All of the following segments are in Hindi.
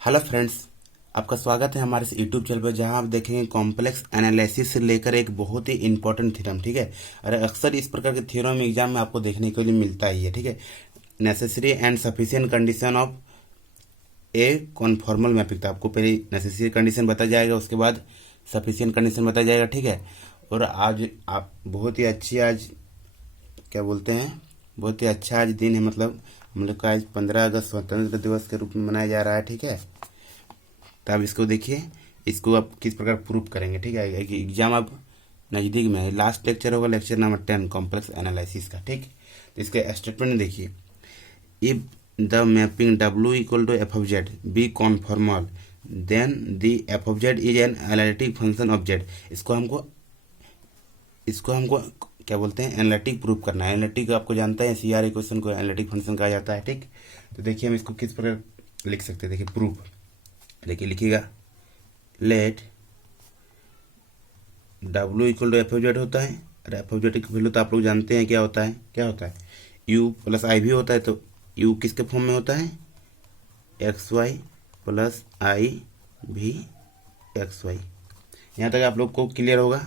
हेलो फ्रेंड्स, आपका स्वागत है हमारे इस यूट्यूब चैनल पर जहां आप देखेंगे कॉम्प्लेक्स एनालिसिस से लेकर एक बहुत ही इंपॉर्टेंट थ्योरम। ठीक है। और अक्सर इस प्रकार के थ्योरम एग्जाम में आपको देखने के लिए मिलता ही है। ठीक है। Necessary and sufficient condition of A conformal mapping. तो आपको पहले नेसेसरी कंडीशन बताया जाएगा, उसके बाद सफिशिएंट कंडीशन बताया जाएगा। ठीक है। और आज आप बहुत ही अच्छी आज क्या बोलते हैं, बहुत ही अच्छा आज दिन है। मतलब हम लोग का आज 15 अगस्त स्वतंत्रता दिवस के रूप में मनाया जा रहा है। ठीक है। तो आप इसको देखिए, इसको आप किस प्रकार प्रूव करेंगे। ठीक है। एग्जाम अब नज़दीक में है। लास्ट लेक्चर होगा लेक्चर नंबर 10 कॉम्प्लेक्स एनालिसिस का। ठीक। तो इसके स्टेटमेंट देखिए, if the mapping W equal to F of Z be conformal then the F of Z is an analytic function of Z. इसको हमको क्या बोलते हैं, एनालिटिक प्रूव करना है। एनालिटिक आपको जानता है, CR इक्वेशन को एनालिटिक फंक्शन कहा जाता है। ठीक। तो देखिए हम इसको किस प्रकार लिख सकते हैं। देखिए प्रूफ, देखिए लिखिएगा, let W equal to F of Z होता है। और एफ ऑफ जेड की वैल्यू तो आप लोग जानते हैं क्या होता है, U प्लस आई भी होता है। तो U किसके फॉर्म में होता है, XY प्लस आई भी XY। यहाँ तक आप लोग को क्लियर होगा।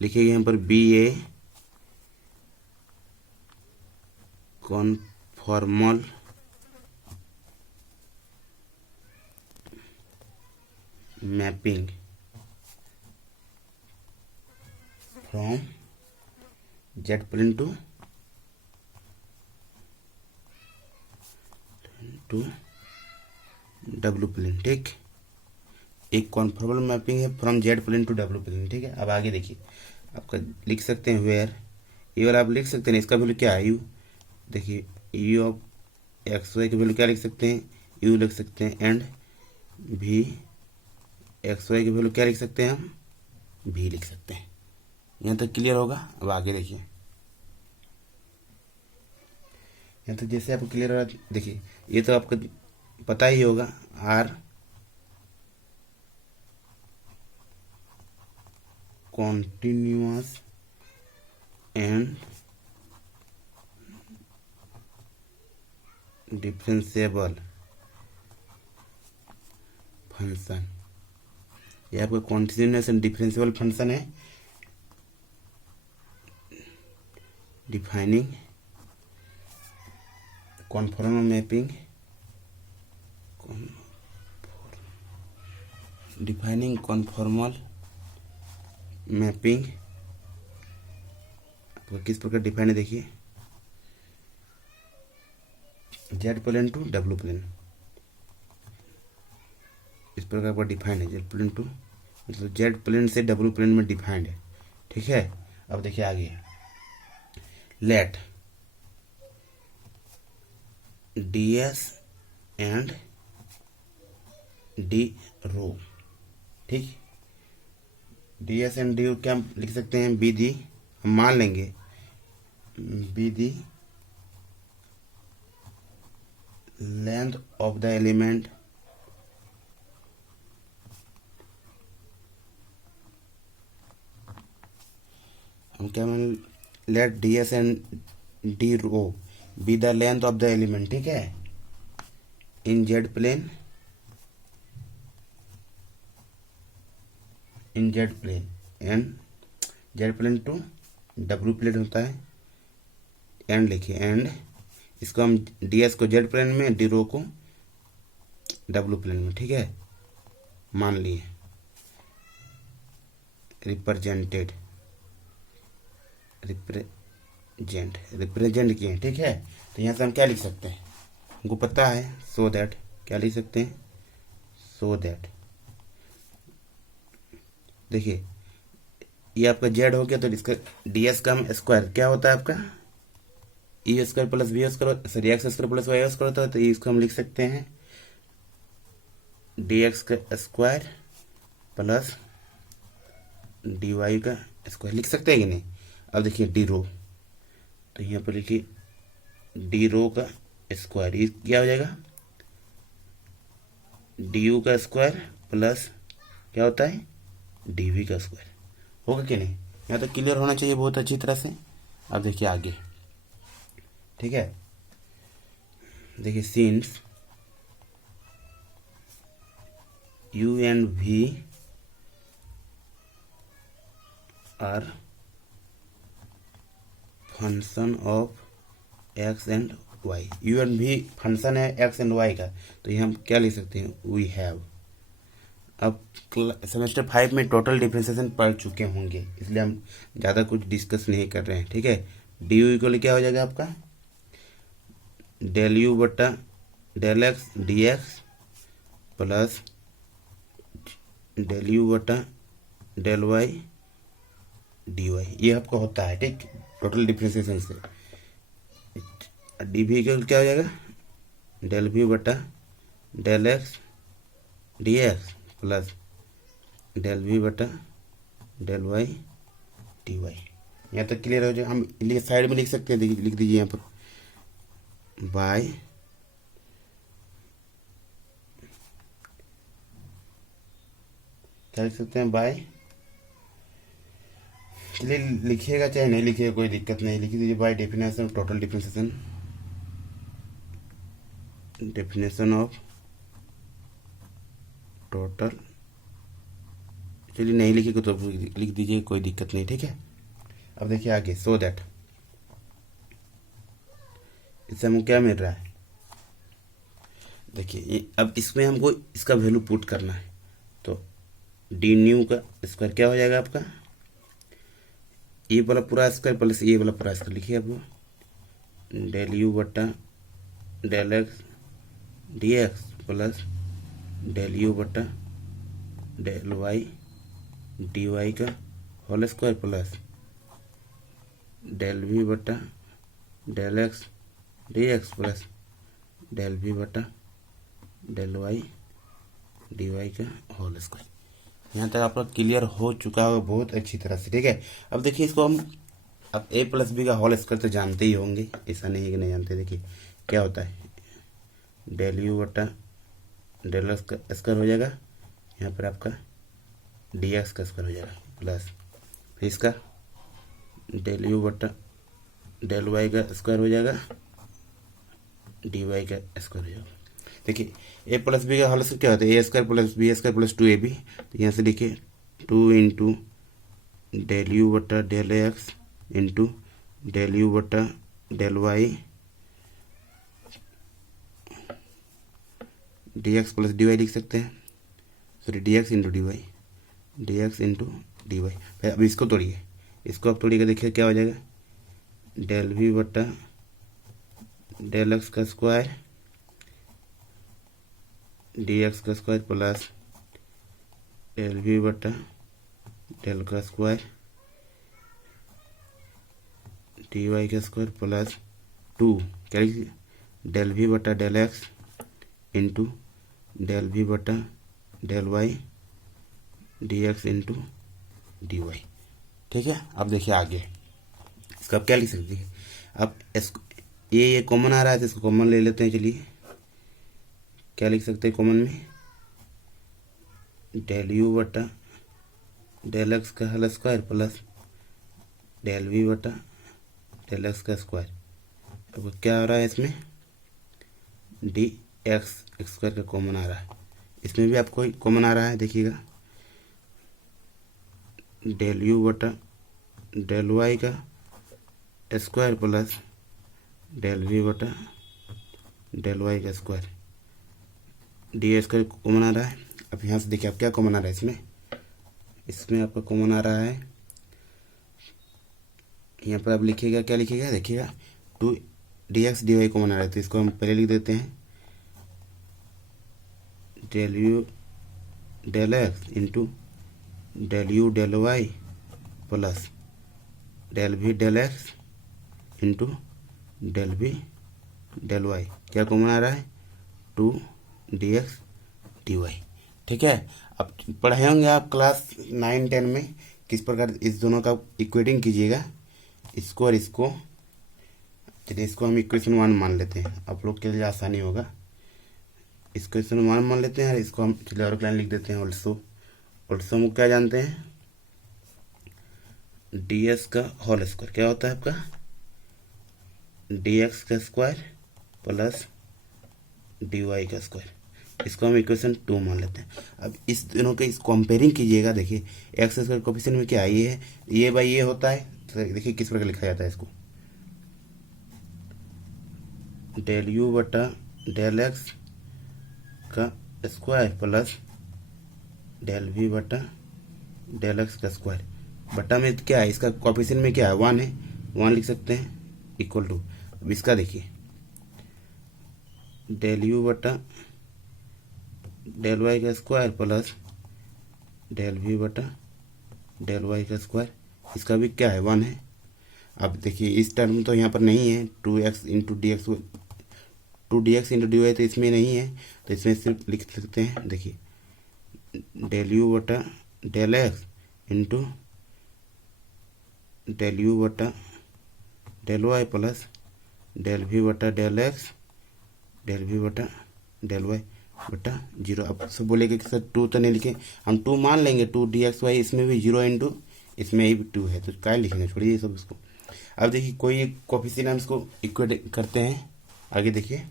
लिखिएगा यहाँ पर BA conformal mapping from Z plane to W plane. ठीक। एक कॉन्फॉर्मल मैपिंग है from Z plane to W plane. ठीक है। अब आगे देखिए, आपका लिख सकते हैं वेयर, ये वाला आप लिख सकते हैं। इसका वैल्यू क्या है, U। देखिए U ऑफ XY की वैल्यू क्या लिख सकते हैं, U लिख सकते हैं। एंड V XY की वैल्यू क्या लिख सकते हैं हम, V लिख सकते हैं। यहाँ तक क्लियर होगा। अब आगे देखिए, यहाँ तक जैसे आपको क्लियर हो रहा है। देखिए ये तो आपको पता ही होगा, R continuous and differentiable function. ये आपका कॉन्टिन्यूअस एंड डिफरेंशिएबल फंक्शन है। Defining conformal mapping, defining conformal mapping आपका किस प्रकार डिफाइन है। देखिए Z plane to W plane, इस प्रकार का डिफाइंड है। जेड प्लेन टू मतलब जेड प्लेन से डब्ल्यू प्लेन में डिफाइंड है। ठीक है। अब देखिए आगे, let DS and D rho. ठीक। DS एंड D क्या लिख सकते हैं, BD। हम मान लेंगे BD length of the element हम क्या मान, let DS and D rho be the length of the element. ठीक है। In z plane, in z plane and z plane to W plane होता है। एंड लिखिए, एंड इसको हम DS को जेड प्लेन में, D रो को डब्ल्यू प्लेन में। ठीक है। मान लिए रिप्रेजेंटेड, रिप्रेजेंट किए। ठीक है। तो यहाँ से हम क्या लिख सकते हैं, हमको पता है, सो दैट क्या लिख सकते हैं, सो दैट। देखिए ये आपका जेड हो गया, तो इसका DS का हम स्क्वायर क्या होता है आपका, E square plus V square, sorry X square plus Y square होता है। तो इसको हम लिख सकते हैं DX का स्क्वायर प्लस DY का स्क्वायर, लिख सकते हैं कि नहीं। अब देखिए D रो, तो यहाँ पर लिखिए D रो का स्क्वायर, ये क्या हो जाएगा, DU का स्क्वायर प्लस क्या होता है, DV का स्क्वायर। होगा कि नहीं। यहाँ तक क्लियर होना चाहिए बहुत अच्छी तरह से। अब देखिए आगे। ठीक है। देखिए since U and V are function of X and Y. U and V function है एक्स एंड वाई का, तो ये हम क्या लिख सकते हैं, वी हैव। अब सेमेस्टर 5 में टोटल डिफरेंशिएशन पढ़ चुके होंगे, इसलिए हम ज़्यादा कुछ डिस्कस नहीं कर रहे हैं, ठीक है। डी यू इक्वल क्या हो जाएगा आपका, डेल यू बटा del x D x plus del you बटा डेल वाई डी वाई, ये आपका होता है, ठीक, टोटल डिफरेंशिएशन से। डी वी इक्वल क्या हो जाएगा, डेल वी बटा del x D x plus del we बटा डेल वाई डी वाई। यहाँ तक क्लियर हो जाए। हम साइड में लिख सकते हैं, देखिए लिख दीजिए यहाँ पर बाय क्या लिख सकते हैं, बाय, चलिए लिखिएगा चाहे नहीं लिखिएगा कोई दिक्कत नहीं, लिख दीजिए by definition total differentiation, definition of total, चलिए नहीं लिखिएगा तो लिख दीजिए कोई दिक्कत नहीं, ठीक है। अब देखिए आगे, सो दैट, इससे हमको क्या मिल रहा है, देखिए अब इसमें हमको इसका वैल्यू पुट करना है, तो डी न्यू का स्क्वायर क्या हो जाएगा आपका, ये वाला पूरा स्क्वायर प्लस ये वाला पूरा स्क्वायर, लिखिए आप डेल यू बटा del x D x plus del you बटा डेल वाई डी वाई का whole square plus del we बटा del x D x plus del we बटा डेल वाई डी वाई का होल स्क्वायर। यहाँ तक आपका क्लियर हो चुका होगा बहुत अच्छी तरह से, ठीक है। अब देखिए इसको हम, अब ए प्लस बी का होल स्क्वायर तो जानते ही होंगे, ऐसा नहीं है कि नहीं जानते। देखिए क्या होता है, डेल यू बटा डेल एक्स का स्क्वायर हो जाएगा, यहाँ पर आपका डी एक्स का स्क्वायर हो जाएगा प्लस फिर इसका डेल यू बटा डेल वाई का स्क्वायर हो जाएगा, डी वाई का स्क्वायर हो जाएगा। देखिए ए प्लस बी का होल स्क्वायर क्या होता है, a square plus b square plus 2ab, तो यहाँ से लिखिए 2 इंटू डेल यू बटा del x into del you बटा del Y D x plus d y लिख सकते हैं, sorry d x into D y, D x into D Y. फिर अब इसको तोड़िए, इसको अब तोड़िएगा, देखिए क्या हो जाएगा, डेल वी बटा डेल एक्स का स्क्वायर डी एक्स का स्क्वायर प्लस डेल वी बटा डेल का स्क्वायर डी वाई का स्क्वायर प्लस 2 क्या लिखिए, डेल वी बटा del x into del we बटा del Y D x into D Y, ठीक है। अब देखिए आगे इसका आप क्या लिख सकते हैं, अब ये कॉमन आ रहा है तो इसको कॉमन ले लेते हैं, चलिए क्या लिख सकते हैं कॉमन में, डेल यू बटा डेल एक्स का whole square plus del we बटा डेल एक्स का स्क्वायर। अब क्या आ रहा है इसमें, डी एक्स स्क्वायर का कॉमन आ रहा है, इसमें भी आपको कॉमन आ रहा है, देखिएगा डेल यू बटा डेल वाई का स्क्वायर प्लस डेल वी बटा डेल वाई का स्क्वायर, डी स्क्वायर कॉमन आ रहा है। अब यहाँ से देखिए आप क्या कॉमन आ रहा है इसमें, इसमें आपका कॉमन आ रहा है, यहाँ पर आप लिखिएगा क्या लिखिएगा, देखिएगा 2 d x d y common आ रहा है, तो इसको हम पहले लिख देते हैं, del u del x into del u del y plus del v del x into del v del y, क्या कॉमन आ रहा है, 2 डी एक्स डी वाई, ठीक है। अब पढ़े होंगे आप क्लास 9-10 में किस प्रकार इस दोनों का इक्वेटिंग कीजिएगा, इसको और इसको। चलिए इसको हम इक्वेशन 1 मान लेते हैं, आप लोग के लिए आसानी होगा, इसको इक्वेशन 1 मान लेते हैं, और इसको हम चलिए और लाइन लिख देते हैं, ऑल्सो हम क्या जानते हैं, डी एक्स का होल स्क्वायर क्या होता है आपका, डी एक्स का स्क्वायर प्लस डी वाई का स्क्वायर, इसको हम इक्वेशन 2 मान लेते हैं। अब इस दोनों के इस कंपेयरिंग कीजिएगा। देखिए एक्स स्क्वायर कोफिशिएंट में क्या ये है, ये बाई ये होता है। तो देखिए किस प्रकार लिखा जाता है इसको, डेल यू बटा डेल एक्स का स्क्वायर प्लस डेल वी बटा डेल एक्स का स्क्वायर बटा में क्या है, इसका कोफिशिएंट में क्या है 1 है, 1 लिख सकते हैं इक्वल टू। अब इसका देखिए डेल यू बटा डेल वाई का स्क्वायर प्लस डेल वी बटा डेल वाई का स्क्वायर, इसका भी क्या है 1 है। अब देखिए इस टर्म तो यहाँ पर नहीं है, 2x into D X, 2dx into D Y तो इसमें नहीं है, तो इसमें सिर्फ लिख सकते हैं। देखिए डेल यू बटा del x into del you बटा del y plus del we बटा डेल एक्स डेल वी बटा डेल वाई बटा 0। अब सब बोलेंगे कि सर 2 तो नहीं लिखे, हम 2 मान लेंगे, 2dxy, इसमें भी 0 इंटू इसमें ही 2 है, तो क्या लिखेंगे, छोड़िए सब इसको। अब देखिए कोई एक कोफिशिएंट हम इसको इक्वेट करते हैं। आगे देखिए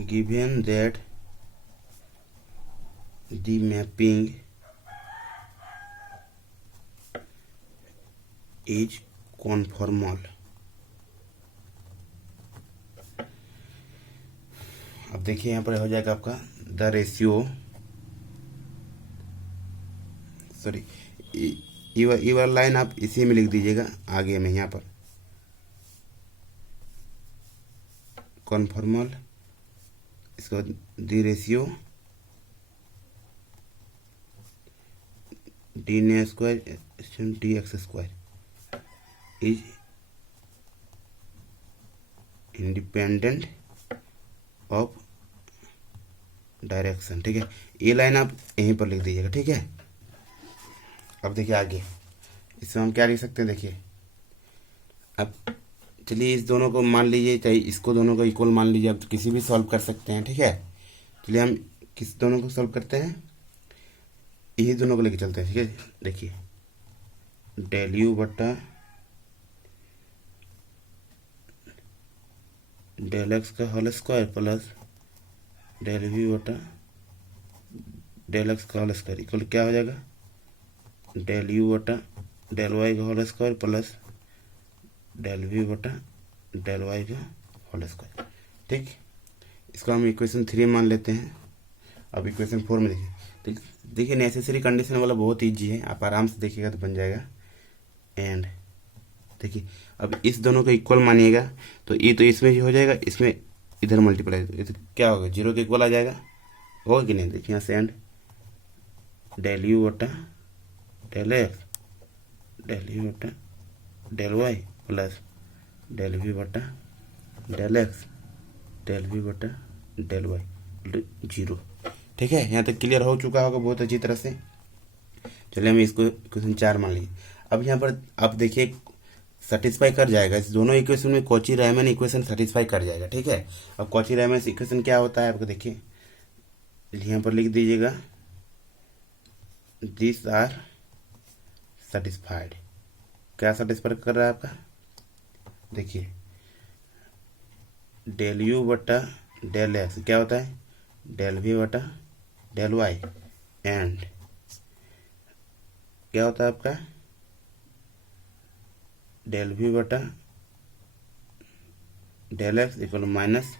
given that the mapping is conformal. अब देखिए यहाँ पर हो जाएगा आपका द रेशियो, सॉरी ये वाला लाइन आप इसी में लिख दीजिएगा आगे में, यहाँ पर कॉन्फॉर्मल, इसके बाद द रेशियो डी ने square D X square is independent of direction. ठीक है, ये लाइन आप यहीं पर लिख दीजिएगा। ठीक है, अब देखिए आगे इसमें हम क्या लिख सकते हैं। देखिए अब चलिए इस दोनों को मान लीजिए, चाहे इसको दोनों को इक्वल मान लीजिए, अब तो किसी भी सॉल्व कर सकते हैं। ठीक है, चलिए हम किस दोनों को सॉल्व करते हैं, यही दोनों को लेके चलते हैं। ठीक है, देखिए डेल यू बटा डेल एक्स का whole square plus del we बटा डेल एक्स का होल स्क्वायर इक्वल क्या हो जाएगा, डेल यू बटा डेल वाई का whole square plus del we बटा डेल वाई का होल स्क्वायर। ठीक, इसको हम इक्वेशन 3 मान लेते हैं। अब इक्वेशन 4 में देखिए, देखिए नेसेसरी कंडीशन वाला बहुत ईजी है, आप आराम से देखिएगा तो बन जाएगा। एंड देखिए अब इस दोनों को इक्वल मानिएगा, तो ये तो इसमें ही हो जाएगा, इसमें इधर मल्टीप्लाई, तो क्या होगा 0 के इक्वल आ जाएगा, होगा कि नहीं। देखिए यहाँ से एंड डेल यू बटा डेल एक्स डेल यू बटा del y plus del we बटा डेल एक्स डेल वी बटा डेल वाई 0। ठीक है, यहाँ तक क्लियर हो चुका होगा बहुत अच्छी तरह से। चलिए हम इसको इक्वेशन 4 मान लीजिए। अब यहाँ पर आप देखिए सेटिस्फाई कर जाएगा, इस दोनों इक्वेशन में कॉची रायमन इक्वेशन सेटिस्फाई कर जाएगा। ठीक है, अब कॉची रायमन इक्वेशन क्या होता है आपको देखिए, यहाँ पर लिख दीजिएगा दिस आर सेटिस्फाइड। क्या सेटिस्फाई कर रहा है आपका, देखिए डेल यू बटा डेल एक्स क्या होता है, डेल वी बटा डेल वाई, एंड क्या होता है आपका डेल वी बटा del X equal minus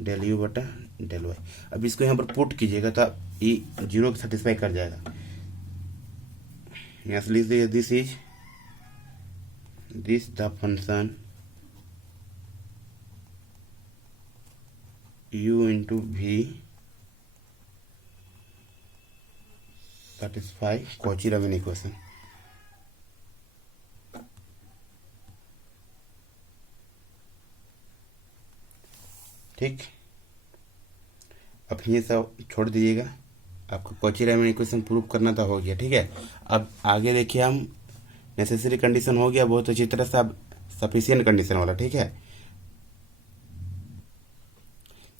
del you बटा डेल वाई। अब इसको यहाँ पर पुट कीजिएगा तो ये 0 को सेटिस्फाई कर जाएगा। यहाँ से लिख दीजिए this the function u into V satisfy Cauchy Riemann equation. ठीक, अब ये सब छोड़ दीजिएगा, आपको कॉची रायमन इक्वेशन प्रूव करना तो हो गया। ठीक है, अब आगे देखिए हम नेसेसरी कंडीशन हो गया बहुत अच्छी तरह से, अब सफिशिएंट कंडीशन वाला। ठीक है,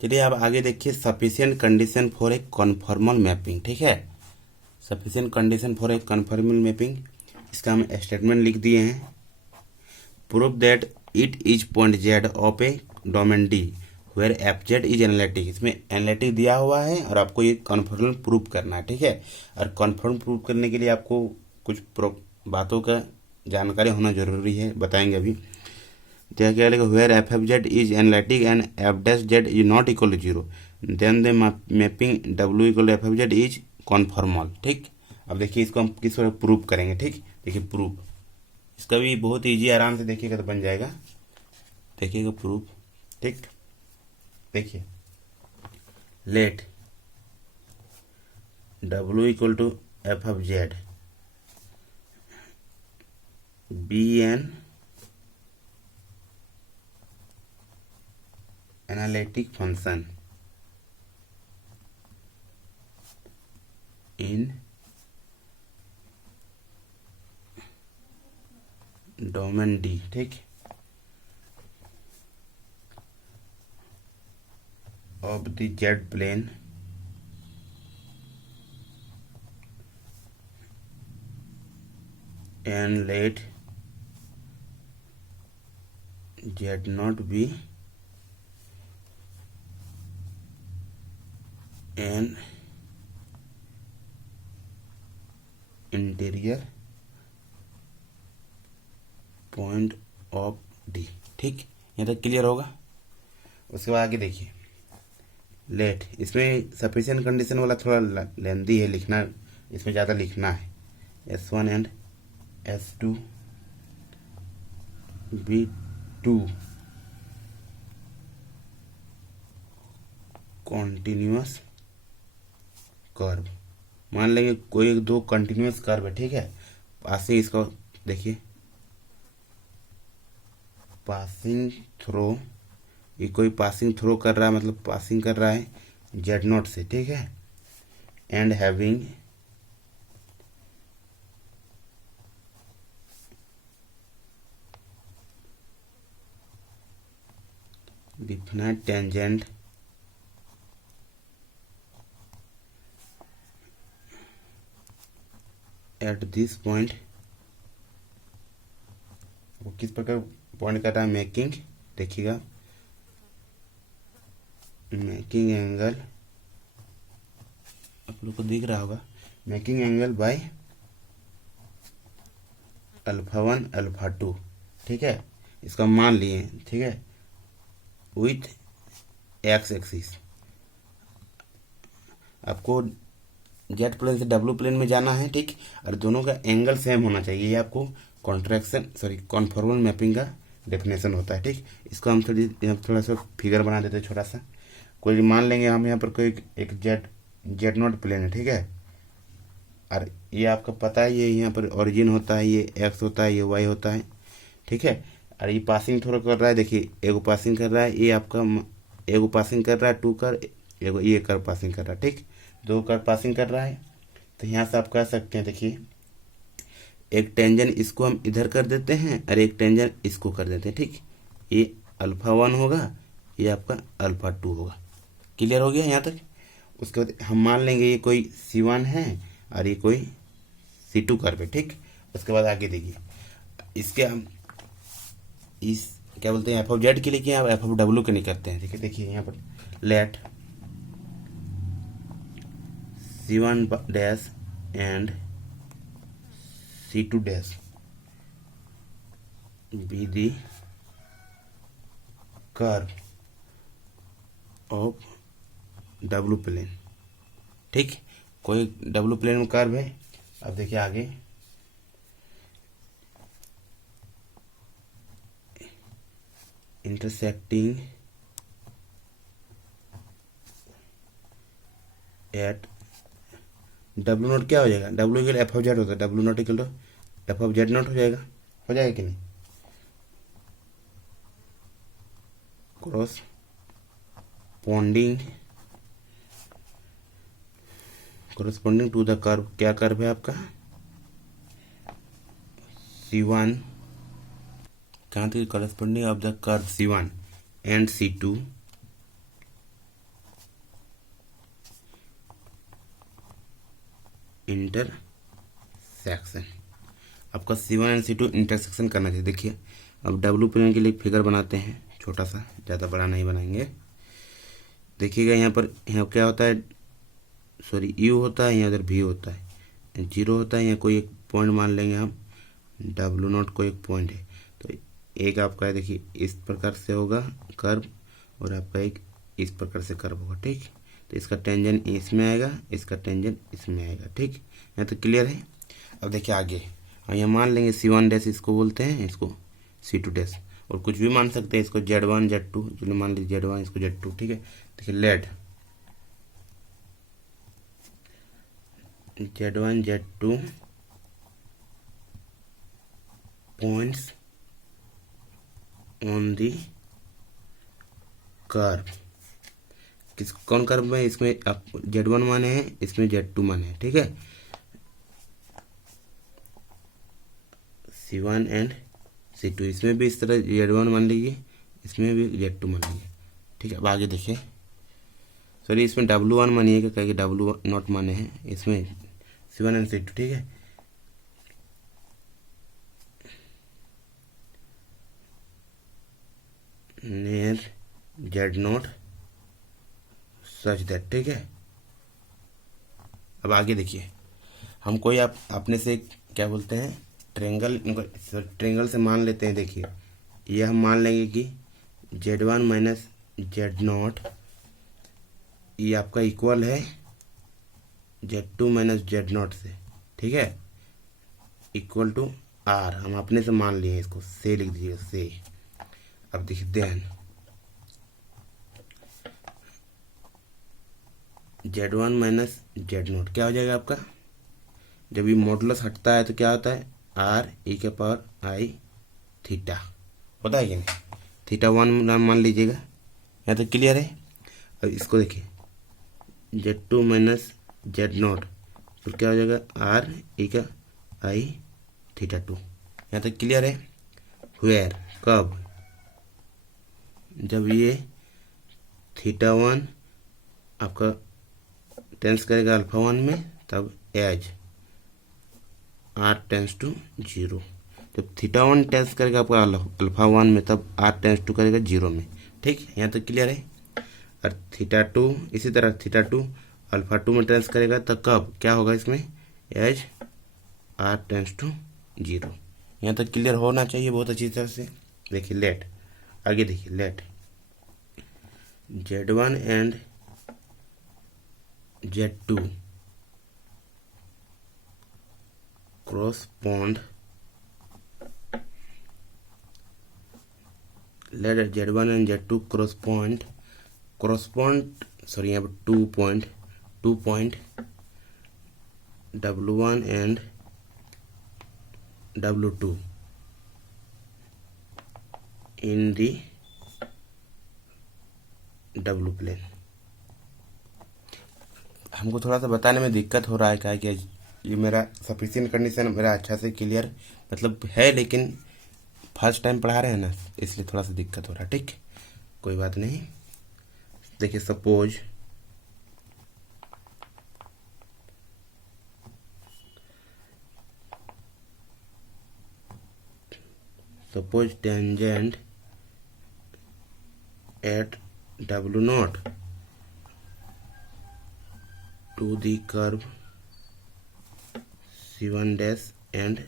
चलिए अब आगे देखिए sufficient condition for a conformal mapping. ठीक है, sufficient condition for a conformal mapping, इसका हम स्टेटमेंट लिख दिए हैं। Prove that it is point Z of a domain D where F Z is analytic. इसमें एनालिटिक दिया हुआ है और आपको ये कॉन्फर्म प्रूव करना है, ठीक है। और कॉन्फर्म प्रूव करने के लिए आपको कुछ बातों का जानकारी होना जरूरी है, बताएंगे अभी। तो क्या लिखा, where f f Z is analytic and f dash z is not equal to zero then the mapping डब्ल्यू equal to f f Z is conformal, ठीक। अब देखिए इसको हम किस तरह प्रूव करेंगे, ठीक। देखिए प्रूफ इसका भी बहुत ईजी, आराम से देखिएगा तो बन जाएगा। देखिएगा प्रूफ, ठीक। देखिए लेट डब्ल्यू equal to F of Z be an analytic function in domain d, ठीक। Of the z plane and let z not be an interior point of D, ठीक। यहाँ तक क्लियर होगा। उसके बाद आगे देखिए लेट, इसमें सफिशिएंट कंडीशन वाला थोड़ा लेंदी है लिखना, इसमें ज़्यादा लिखना है। S1 and S2 B2 continuous curve, मान लेंगे कोई एक दो कंटिन्यूअस कर्व है, ठीक है। पासिंग इसको देखिए पासिंग थ्रो, ये कोई पासिंग थ्रो कर रहा है, मतलब पासिंग कर रहा है जेड नोट से, ठीक है। And having definite tangent at this point, वो किस प्रकार पॉइंट कर रहा है, मेकिंग, देखिएगा मेकिंग एंगल, आप लोग को दिख रहा होगा, making angle by alpha 1 alpha 2, ठीक है। इसका मान लिए, ठीक है, विथ एक्स एक्सिस। आपको जेड प्लेन से डब्ल्यू प्लेन में जाना है, ठीक। और दोनों का एंगल सेम होना चाहिए, ये आपको कॉन्फॉर्मल मैपिंग का डेफिनेशन होता है, ठीक। इसको हम थोड़ा सा फिगर बना देते हैं छोटा सा। कोई मान लेंगे हम यहाँ पर कोई एक जेड नॉट प्लेन है, ठीक है। और ये आपका पता है, ये यहाँ पर ओरिजिन होता है, ये एक्स होता है, ये वाई होता है, ठीक है। और ये पासिंग थोड़ा कर रहा है, देखिए एगो पासिंग कर रहा है, ये आपका एगो पासिंग कर रहा है 2 कर, एगो ये कर पासिंग कर रहा है, ठीक। 2 कर पासिंग कर रहा है। तो यहाँ से आप कह सकते हैं, देखिए एक टेंजेंट इसको हम इधर कर देते हैं और एक टेंजेंट इसको कर देते हैं, ठीक। ये अल्फा 1 होगा, ये आपका अल्फा 2 होगा। क्लियर हो गया यहाँ तक। उसके बाद हम मान लेंगे ये कोई C1 है और ये कोई C2 कर्व है, ठीक। उसके बाद आगे देखिए इसके हम इस क्या बोलते हैं एफ ऑफ जेड के लिए किया, एफ ऑफ डब्ल्यू के नहीं करते हैं, ठीक है। देखिए यहाँ पर let C1 dash and C2 dash be the curve of W plane, ठीक। कोई डब्ल्यू प्लेन में कर्व है। अब देखिए आगे इंटरसेक्टिंग एट डब्ल्यू नोट क्या हो जाएगा, W equal F of Z होता है, W naught equal to F of Z naught हो जाएगा कि नहीं। Cross corresponding to the curve, क्या कर्व है आपका C1, कहाँ तक corresponding of the curve C1 and C2 intersection. आपका C1 एंड C2 इंटरसेक्शन करना चाहिए। देखिए अब डब्लू प्लेन के लिए एक फिगर बनाते हैं छोटा सा, ज़्यादा बड़ा नहीं बनाएंगे। देखिएगा यहाँ पर, यहाँ क्या होता है, सॉरी यू होता है, यहाँ इधर भी होता है, जीरो होता है, यहाँ कोई एक पॉइंट मान लेंगे हम, डब्लू नॉट कोई एक पॉइंट है। तो एक आपका देखिए इस प्रकार से होगा कर्व, और आपका एक इस प्रकार से कर्व होगा, ठीक। तो इसका टेंजेंट इसमें आएगा, इसका टेंजेंट इसमें आएगा, ठीक। यहाँ तो क्लियर है। अब देखिए आगे, यहाँ मान लेंगे C1 डैश इसको बोलते हैं, इसको C2 डैश, और कुछ भी मान सकते हैं इसको Z1 Z2, चलिए मान लीजिए Z1 इसको Z2, ठीक है। देखिए let Z1 Z2 points on the curve, किस कौन कर्व में, इसमें आप Z1 माने हैं, इसमें Z2 माने हैं, ठीक है। C1 एंड C2, इसमें भी इस तरह Z1 मान लीजिए, इसमें भी Z2 मान लीजिए, ठीक है। अब आगे देखिए, सॉरी इसमें W1 मानिएगा, कहेंगे W नॉट माने हैं, इसमें C1 एंड C2, ठीक है। near Z not such that, ठीक है। अब आगे देखिए, हम कोई आप अपने से क्या बोलते हैं, ट्रेंगल से मान लेते हैं। देखिए ये हम मान लेंगे कि Z1 माइनस Z नॉट ये आपका इक्वल है Z2 माइनस Z नॉट से, ठीक है, इक्वल टू R, हम अपने से मान लिए इसको, से लिख दीजिएगा से। अब देखिए then Z1 minus Z not क्या हो जाएगा आपका, जब ये मॉडुलस हटता है तो क्या होता है, RE⁻I थीटा होता है कि नहीं, θ1 मान लीजिएगा। यहाँ तो क्लियर है। अब इसको देखिए Z2 माइनस Z नॉट, फिर क्या हो जाएगा RE⁻I θ2, यहाँ तक क्लियर है। वेयर कब, जब ये θ1 आपका टेंस करेगा α1 में, तब एज R टेंस टू 0, जब θ1 टेंस करेगा आपका α1 में, तब R टेंस टू करेगा 0 में, ठीक, यहाँ तक क्लियर है। और θ2 इसी तरह θ2 α2 में टेंस करेगा, तब कब क्या होगा इसमें, एज R टेंस टू 0, यहाँ तक क्लियर होना चाहिए बहुत अच्छी तरह से। देखिए लेट, आगे देखिए let Z1 and Z2 correspond, let Z1 and Z2 correspond, sorry यहाँ पर 2 point W1 and W2 in the W plane. हमको थोड़ा सा बताने में दिक्कत हो रहा है, क्या है कि ये मेरा सफिशिएंट कंडीशन मेरा अच्छा से क्लियर मतलब है, लेकिन फर्स्ट टाइम पढ़ा रहे हैं ना, इसलिए थोड़ा सा दिक्कत हो रहा है, ठीक, कोई बात नहीं। देखिए suppose tangent at W naught to the curve C1 dash and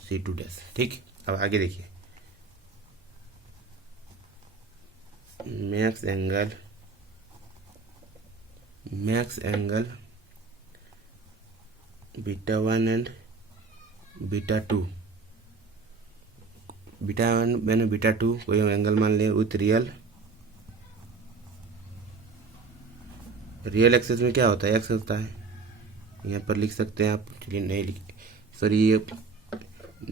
C2 dash, ठीक। अब आगे देखिए मैक्स एंगल β1 एंड β2, β1 मैंने β2 कोई एंगल मान लिया विथ रियल एक्सेस में क्या होता है, एक्स होता है, यहाँ पर लिख सकते हैं आप, चलिए नहीं लिख, सॉरी ये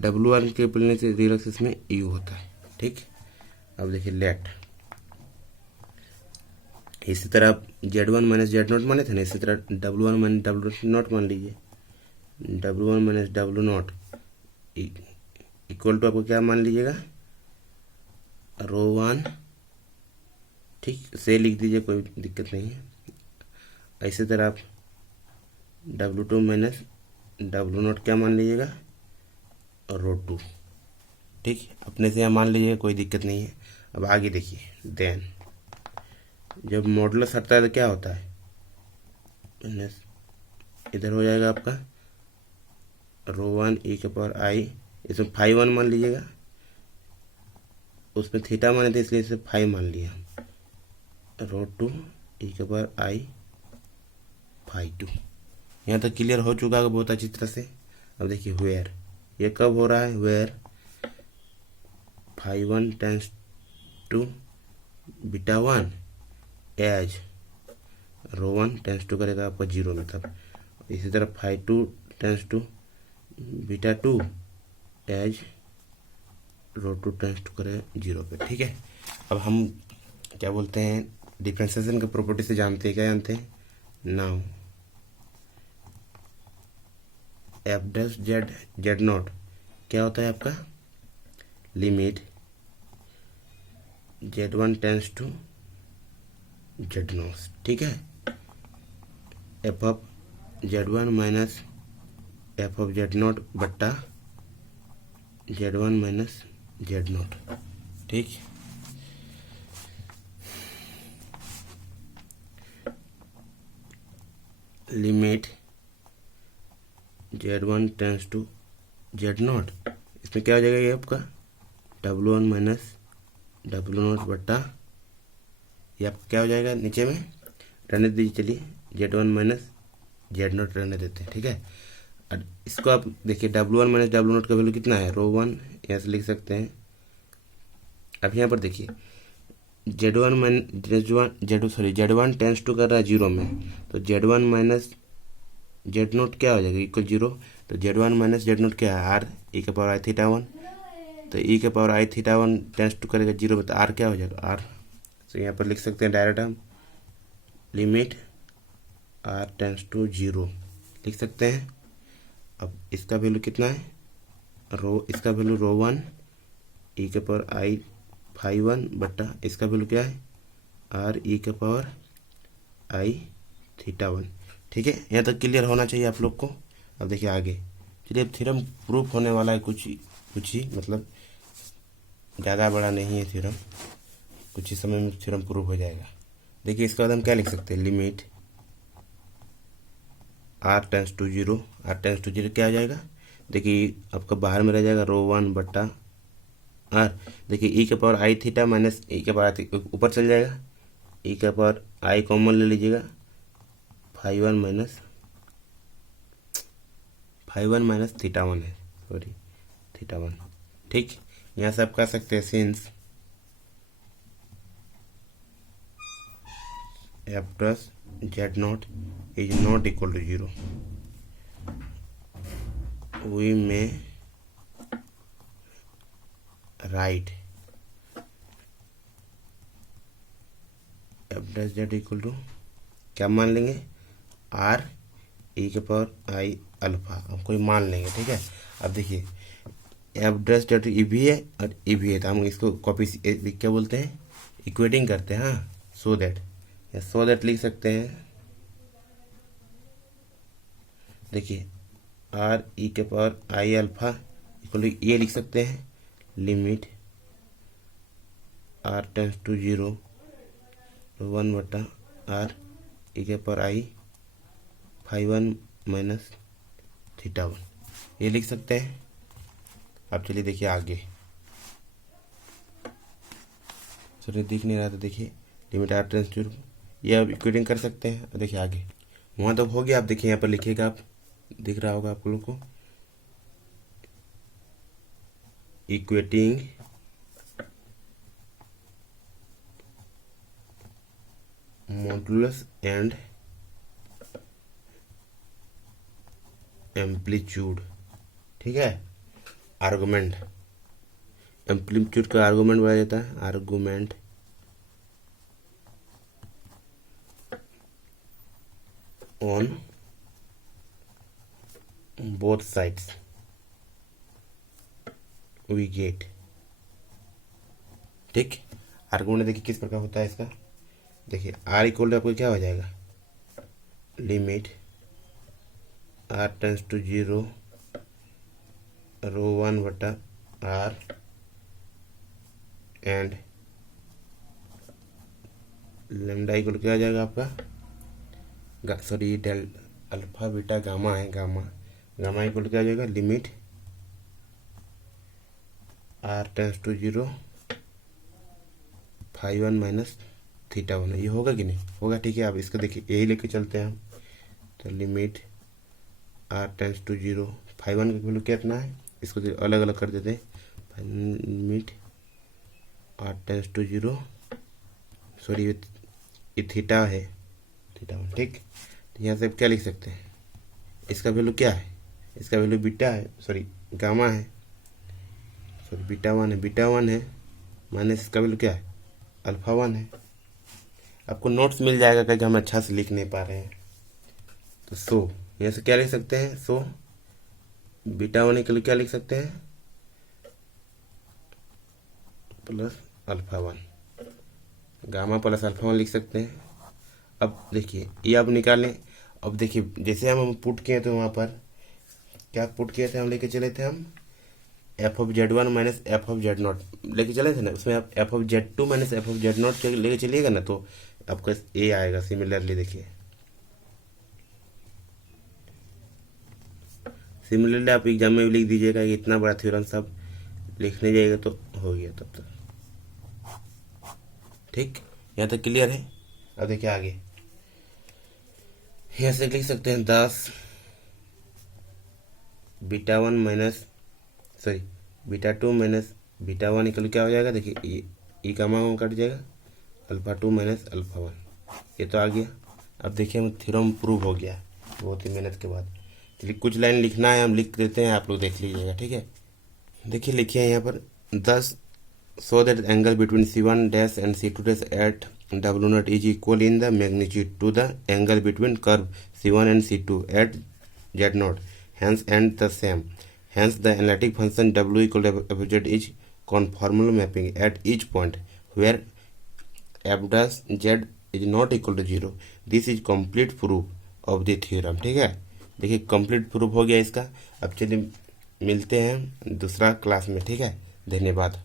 W1 के बोलने से रियल एक्सेस में यू होता है, ठीक। अब देखिए लेट, इसी तरह आप Z1 माइनस Z नॉट माने थे ना, इसी तरह W1 माइनस W नॉट मान लीजिए, W1 minus W naught equal to आपको क्या मान लीजिएगा, ρ1, ठीक, से लिख दीजिए, कोई दिक्कत नहीं है। इसी तरह आप W2 माइनस W नॉट क्या मान लीजिएगा, ρ2, ठीक, अपने से यहाँ मान लीजिए, कोई दिक्कत नहीं है। अब आगे देखिए, देन जब मॉडुलस हटता है तो क्या होता है, माइनस इधर हो जाएगा आपका रो 1 ई के पावर आई, इसमें 5 1 मान लीजिएगा, उसमें थीटा माने थे इसलिए इसे 5 मान लिया, रो 2 ई के पावर आई 5 2। यहाँ तक क्लियर हो चुका है बहुत अच्छी तरह से। अब देखिए वेयर, ये कब हो रहा है, where 5 1 tends to β1 as rho 1 tends to करेगा आपका 0 में तब। इसी तरह 5 2 tends to β2 as rho 2 tends to करेगा 0 पे। ठीक है, अब हम क्या बोलते हैं, डिफ्रेंसिएशन के प्रॉपर्टी से जानते हैं, क्या जानते हैं, now F dash Z Z naught क्या होता है आपका, limit z1 tends to Z naught. ठीक है, F of z1 minus F of Z naught बट्टा z1 माइनस जेड नॉट। ठीक, limit z1 tends to Z naught, इसमें क्या हो जाएगा ये आपका w1 माइनस w0 बट्टा, ये आपका क्या हो जाएगा, नीचे में रहने दीजिए, चलिए z1 माइनस जेड नॉट रहने देते हैं। ठीक है, और इसको आप देखिए w1 माइनस w0 का वैल्यू कितना है, रो 1, यहाँ से लिख सकते हैं। अब यहाँ पर देखिए z1 टेंस टू कर रहा है 0 में, तो z1 माइनस जेड नोट क्या हो जाएगा, इक्वल 0। तो z1 माइनस जेड नोट क्या है, आर ई के पावर आई थीटा 1, तो ई के power I theta 1 tends to करेगा 0 में, तो आर क्या हो जाएगा, आर। तो यहाँ पर लिख सकते हैं डायरेक्ट हम लिमिट आर टेंस टू 0 लिख सकते हैं। अब इसका वैल्यू कितना है, इसका वैल्यू रो 1 ई के पावर आई 5 1 बट्टा इसका वैल्यू क्या है, आर ई के पावर आई थीटा 1। ठीक है, यहाँ तक क्लियर होना चाहिए आप लोग को। अब देखिए आगे, चलिए अब थ्योरम प्रूफ होने वाला है, कुछ ही मतलब ज़्यादा बड़ा नहीं है थ्योरम, कुछ ही समय में थ्योरम प्रूफ हो जाएगा। देखिए इसके बाद हम क्या लिख सकते हैं, limit R tends to 0, R tends to 0 क्या आ जाएगा, देखिए आपका बाहर में रह जाएगा रो 1 बट्टा आर, देखिए ई के पावर आई थीटा माइनस ई के पावर ऊपर चल जाएगा, ई के पावर आई कॉमन ले लीजिएगा, 5 1 माइनस थीटा 1 है, सॉरी थीटा 1। ठीक, यहाँ से आप कह सकते हैं since f plus z naught is not equal to 0, we may write f dash z equal to क्या मान लेंगे, आर ई के पावर आई अल्फा, हम कोई मान लेंगे। ठीक है, अब देखिए एफ डैश जेड ई भी है और ई भी है, तो हम इसको कॉपी क्या बोलते हैं, इक्वेटिंग करते हैं। हाँ, सो दैट लिख सकते हैं, देखिए आर ई के power I alpha equal to ये लिख सकते हैं, लिमिट आर टेंस टू 0 1 बटा आर ई के पावर आई 5 1 माइनस थीटा 1, ये लिख सकते हैं। अब चलिए देखिए आगे, सॉरी दिख नहीं रहा था, देखिए लिमिट आर टेंस टू, ये आप इक्वेटिंग कर सकते हैं। देखिए आगे वहाँ तक हो गया, आप देखिए यहाँ पर लिखिएगा, आप दिख रहा होगा आप लोग को, इक्वेटिंग मॉडुलस एंड एम्पलीट्यूड। ठीक है, आर्गुमेंट, एम्पलीट्यूड का आर्गुमेंट बोला जाता है, argument on both sides we get. ठीक, आर्गुमेंट देखिए किस प्रकार होता है इसका, देखिए आर इक्वल टू आपको क्या हो जाएगा, लिमिट आर टेंस टू 0 रो 1 बटा आर एंड लैम्डा इक्वल क्या आ जाएगा आपका, sorry del alpha beta gamma है, गामा इक्वल क्या आ जाएगा, limit r tends to 0 φ1 minus θ1। ये होगा कि नहीं होगा, ठीक है। आप इसको देखिए, यही लेके चलते हैं हम। तो लिमिट r टेंस टू 0 φ1 का वैल्यू कितना है, इसको अलग अलग कर देते हैं। Limit r tends to 0, sorry ये थीटा है, θ1, ठीक। तो यहाँ से आप क्या लिख सकते हैं, इसका वैल्यू क्या है, इसका वैल्यू बीटा है, सॉरी गामा है, सॉरी बीटा वन है माइनस इसका वैल्यू क्या है, अल्फा 1 है। आपको नोट्स मिल जाएगा क्योंकि हम अच्छा से लिख नहीं पा रहे हैं। तो सो यहाँ से क्या लिख सकते हैं, सो बीटा 1 के लिए क्या लिख सकते हैं, plus alpha 1, gamma plus alpha 1 लिख सकते हैं। अब देखिए ये आप निकालें। अब देखिए जैसे हम पुट किए थे, वहाँ पर क्या पुट किए थे, हम लेके चले थे हम F of Z1 minus F of Z0 लेके चले थे ना। उसमें आप F of Z2 minus F of Z0 लेके चलिएगा ना, तो आपका ए आएगा। सिमिलरली देखिए, सिमिलरली आप एग्जाम में भी लिख दीजिएगा कि इतना बड़ा थ्योरम सब लिखने जाइएगा तो हो गया तब तक, ठीक। यहाँ तक क्लियर है। अब देखिए आगे, यहाँ से लिख सकते हैं 10 beta 1 minus sorry beta 2 minus beta 1 equal क्या हो जाएगा, देखिए ई गामा कट जाएगा, अल्फा 2 माइनस अल्फा 1। ये तो आ गया। अब देखिए हम थ्योरम प्रूव हो गया बहुत ही मेहनत के बाद। चलिए कुछ लाइन लिखना है, हम लिख देते हैं, आप लोग देख लीजिएगा, ठीक है। देखिए लिखिए यहाँ पर 10 so that angle between C1 dash and C2 dash at W naught is equal in the magnitude to the angle between curve C1 and C2 at Z naught, hence and the same. Hence the analytic function W equal to f(z) is conformal mapping at each point where f dash z is not equal to 0. This is complete proof of the theorem, ठीक है। देखिए कंप्लीट प्रूफ हो गया इसका। अब चलिए मिलते हैं दूसरा क्लास में, ठीक है। धन्यवाद।